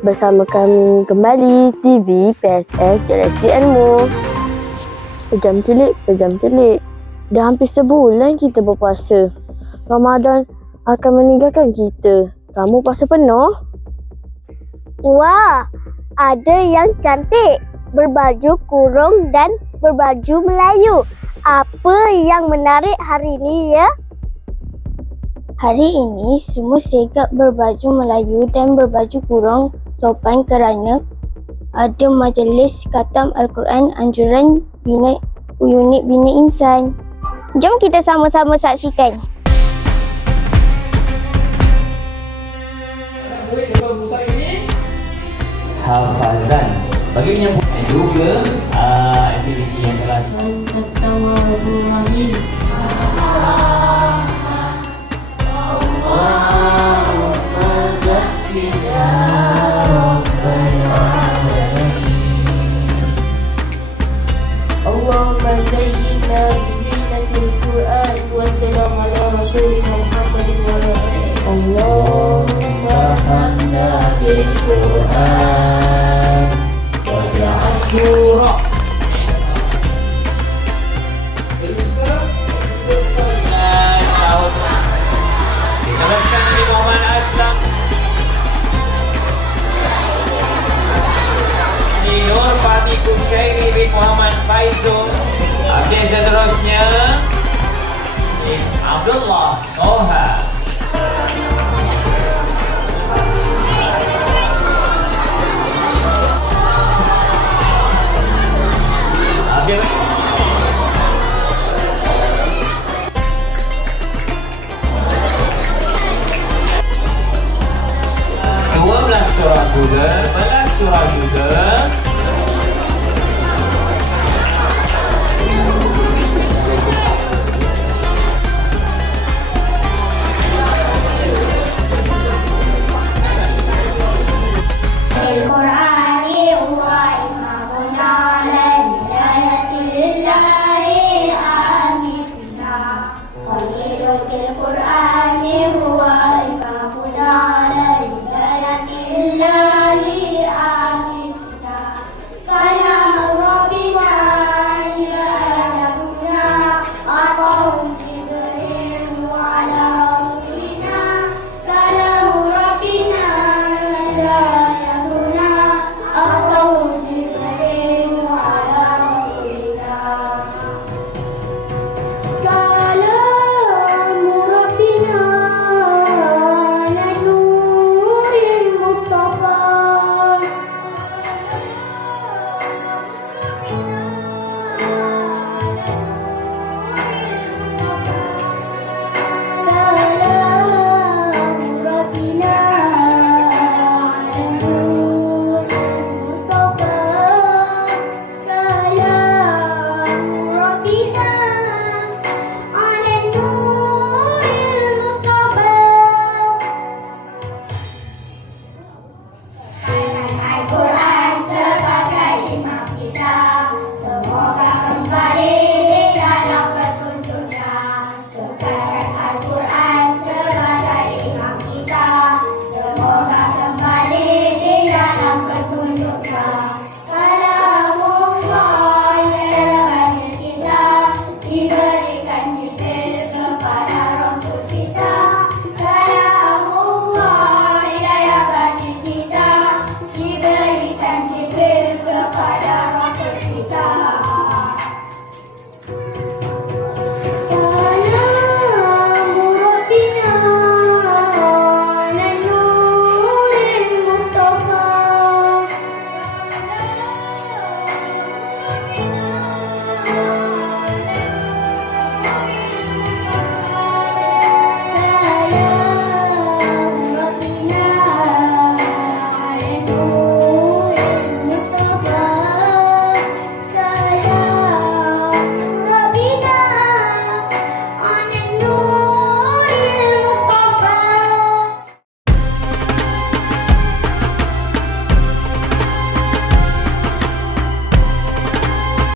Bersama kami kembali TV PSS Galaksi Ilmu. Pejam celik. Dah hampir sebulan kita berpuasa. Ramadan akan meninggalkan kita. Kamu puasa penuh? Wah, ada yang cantik, berbaju kurung dan berbaju Melayu. Apa yang menarik hari ini ya? Hari ini semua segak berbaju Melayu dan berbaju kurung sopan kerana ada majlis khatam Al-Quran anjuran unit Bina Insan. Jom kita sama-sama saksikan. Hafazan bagi menyambut juga aktiviti yang telah Tawabur-Rahim. Allahumma zayyinna bizinatil Qur'an wassalam ala rasulina Muhammadin wa ala alihi. Allahumma hamna bil Qur'an wa ja'ashura. Teruskan Nabi Muhammad Aslam Ini Nur Fahmi Kushairi bin Muhammad Faizul. Okey, seterusnya Abdullah Toha. Okey, 12 surah juga, 11 surah juga.